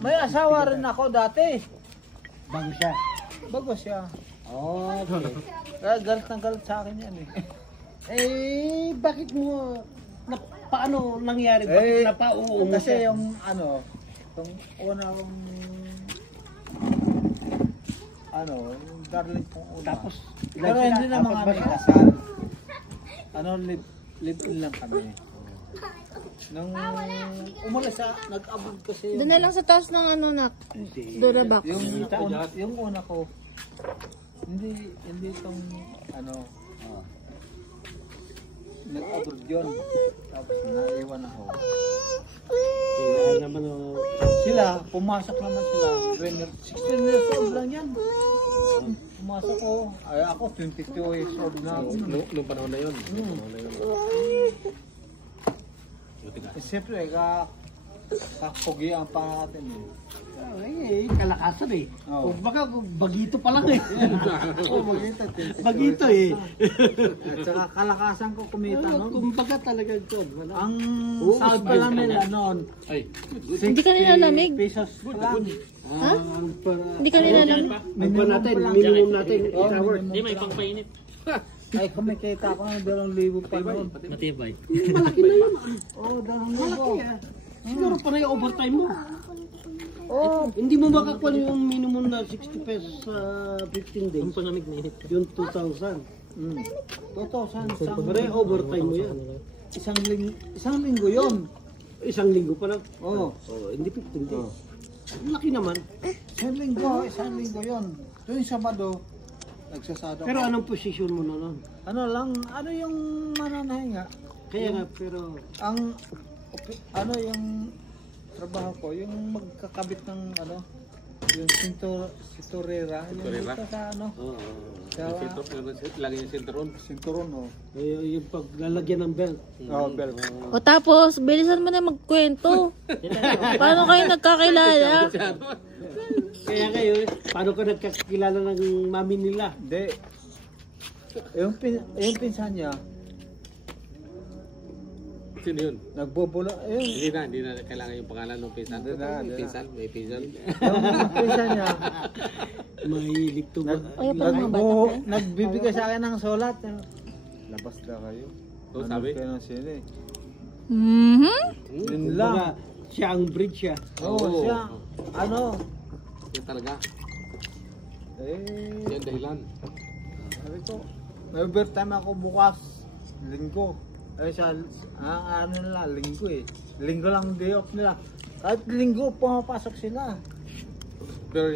May asawa rin ako dati. Bago siya. Bago siya. Okay. Kaya galit na galit sa akin yan eh. Eh, bakit mo, paano nangyari? Bakit napauumo Kasi siya? yung ano, yung una kong yung darling kong una. Tapos, pero hindi na apat mga ba may siya? kasal. Live-in lang kami. Nung umalis sa, nag-abroad kasi Doon na lang sa taas ng ano nak. Dora box. yung una ko, hindi itong nag-abroad yun. Tapos naiwan ako. Kaya naman, Sila, pumasok naman sila. 16 years old lang yan. Pumasok ko. Ay ako, 22 years old na. Nung panahon na yun. Eh, siyempre, kapugi ang pangatin eh. kalakasan eh. Oo. Kumbaga, bagito pa lang eh. Oh, magita. Bagito eh. At saka kalakasan ko kumita noon. Kumbaga talaga ito. Ang sahod pa lang nila noon, Ay, Hindi ka nilalamig? pesos lang. Ha? Hindi ka nilalamig? Minimum natin, minimum natin. Oh, Hour. hindi may pangpainit. Ay, kumikita ko ng 2,000 pa noon. Matibay. Malaki na yun. Oh, 2,000. Malaki ah. Siguro pa na yung overtime mo. Oh, Hindi mo makakuha yung minimum na 60 pesos sa 15 days. Ang panamig na init. Yung 2,000. 2,000. Pare, overtime mo yan. Isang linggo yun. Isang linggo pa lang. Oh, Hindi 15 days. Laki naman. isang linggo yun. Tuwing Sabado, nagsasado Pero ko. anong posisyon mo na nun? Ano yung mananahinga? Kaya nga, pero Yung trabaho ko, yung magkakabit ng yung sinturera, yung Sinturera? dito sa Lagi yung sinturon. sinturon oh. yung paglalagyan ng belt. Oh, belt. O tapos, bilisan mo na magkwento. Paano kayo nagkakilala? Kaya kayo, paano ka nagkakilala ng mami nila? Hindi. Yung pinsan niya, Sino yun? nagbubula, Hindi na kailangan yung pangalan ng pinsan. Hindi na. May pinsan. yung pinsan niya, Mahilig to ba? Ay, pa mga bata pa. nagbibigay sa akin ng sulat. Labas na kayo. Oo, sabi? Kayo ng sila eh. Mhm. Yun Kumbaga, lang. siya ang bridge siya. Oo, siya. Yan talaga. Eh, Yan dahilan. sabi ko, may overtime ako bukas, linggo. Eh siya, linggo eh. Linggo lang day off nila. Kahit linggo, pumapasok sila. Pero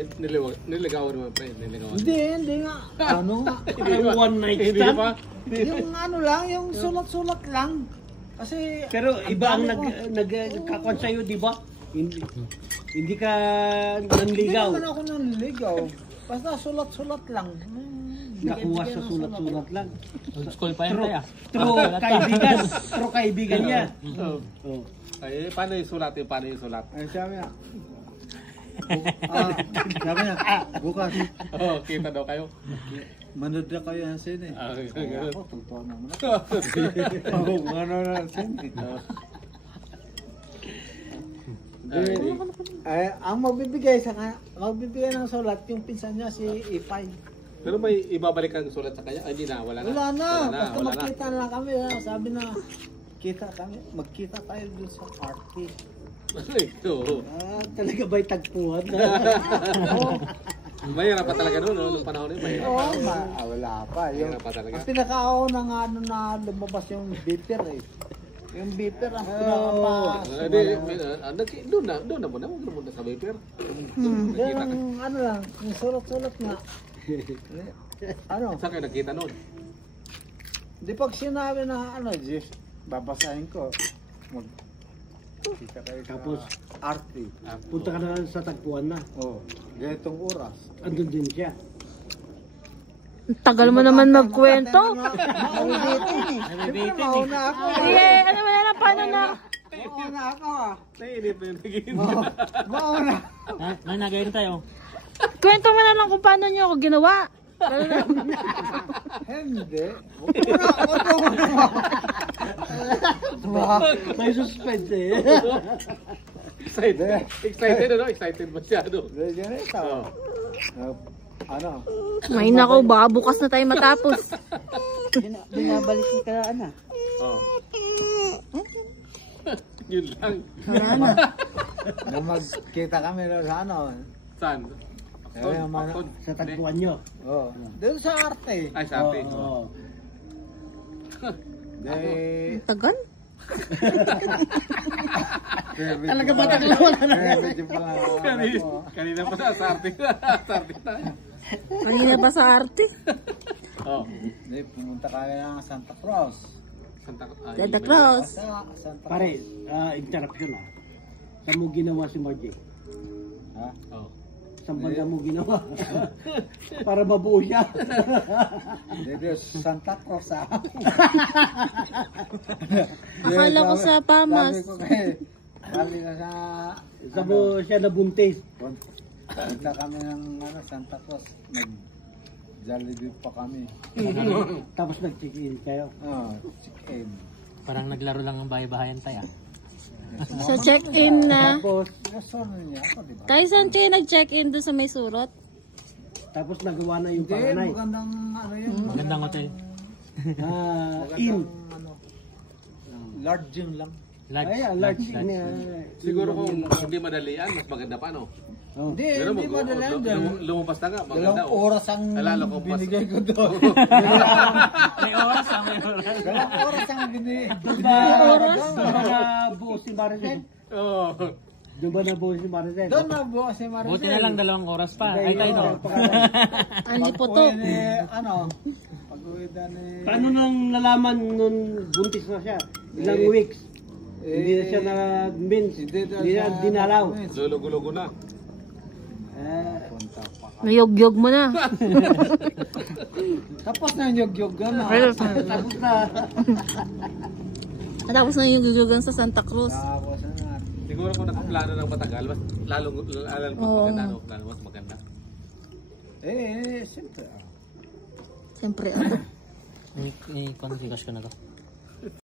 niligawan naman pa yun. Niligawan. Hindi nga. Nga. Parang one night Hindi stand. pa. Yung lang, yung sulat-sulat lang. Kasi, Pero iba ang dami ko. nagkakon sa'yo, di ba? Hindi ka Hindi nanligaw. naman ako nanligaw. Basta sulat-sulat lang. Nakuha Bigay sa ng sulat-sulat lang. School pa yun kaya. True kaibigan niya. Oh. Ay, paano yung sulat? Paano yung sulat? Ay, sabi niya. Sabi niya, bukas. Oo, kita daw kayo. Manood na kayo ng sine. Okay, Kaya ganun. ako, totoo naman ako. Oo, manood na ng sine. Ay, ang magbibigay ng sulat, yung pinsan niya si Ipay. Pero may ibabalik ang sulat sa kanya? Ay, hindi na. Wala na. Wala na, basta wala na. magkita na lang kami. Sabi na, magkita tayo dun sa party. Ay, oo. Talaga ba'y tagpuan? Mahirap pa talaga noon, nung panahon na yun. Mahirap pa. Oo, wala pa. Yung, Mahirap pa talaga. ang pinakauna nga na lumabas yung beeper eh. Yung beeper ang pinakapas. Doon na muna. Huwag na muna sa paper. Pero lang, yung sulat-sulat nga. Saan kayo nakita noon? Di pag sinabi na just babasahin ko. Kita kayo Tapos, sa RT. punta ka na sa tagpuan na. Oh, ganitong oras. Andun din siya. Tagal mo naman magkwento. Mauna ako. Sige, ano mo na lang, paano na? Mauna ako ah. Nainip na yung naging. Mauna. May nagayin tayo. Kwento mo na lang kung paano nyo ako ginawa. Hindi. May suspense eh. Excited. Excited ano? Excited masyado. Ganito. Oo. Ano? May nako, baka bukas na tayo matapos. Binabalik yung kalaan na. Oh. Yun lang. Nung magkita kami doon sa ano. Saan? Yung mga- Pakton. Sa tagpuan nyo. Oh. Doon sa arte. Ay, sa ating. Oo. Tagal? Talaga ba wala na? Medyo pa Kanina pa sa arte. Sa arte tayo. Kanina pa sa arte. Oh. Hindi, pumunta kami ng Santa Cruz. Santa Santa Claus. Sa Santa Pare, interruption na. Saan mo ginawa si Margie? Ha? Oh. Saan banda mo ginawa? Para mabuo siya. Dito, Santa Cruz ha. Akala ko sa Pamas. Sabi ko kay, bali na sa... Saan mo siya nabuntis? Punta kami ng Santa Cruz. Nag-Jollibee pa kami. Tapos nag-check-in kayo. Chicken. Parang naglaro lang ng bahay-bahayan tayo. Sa check-in na. Tapos, Gusto niya ako, di ba? Tayo saan kayo nag-check-in doon sa may surot? tapos nagawa na yung Hindi, panganay. magandang ano yun. Magandang hotel. In. Ano, large gym lang. Lodge. Ay, large in. Siguro kung hindi madalian, mas maganda pa, no? Hindi, Pero hindi mag- madala yan dyan. lumabas na nga, maganda. Dalawang oras ang Lalo kung pas- binigay ko doon. May oras ah, may oras. Dalawang oras ang binigay. Doon ba nabuo si Maricel? Oo. Doon ba nabuo si Maricel? Doon na buo si Maricel. Buti na lang 2 oras pa. Ay tayo no. Hindi po to. Pag-uwi ni, ano, pag-uwi na ni... Paano nang nalaman nun buntis na siya? Ilang weeks? Hindi na siya nag-mins. Hindi na dinalaw. Lulugo-lugo na. Punta pa ka. Nayog-yog mo na. Tapos na yung yog-yog na. Tapos na. Tapos na yung yugyugan sa Santa Cruz. Tapos na. Siguro kung nakaplano ng matagal, mas lalong mas Oo. maganda, no? Plano mas maganda. Siyempre. Siyempre ako. I-configure ko na to.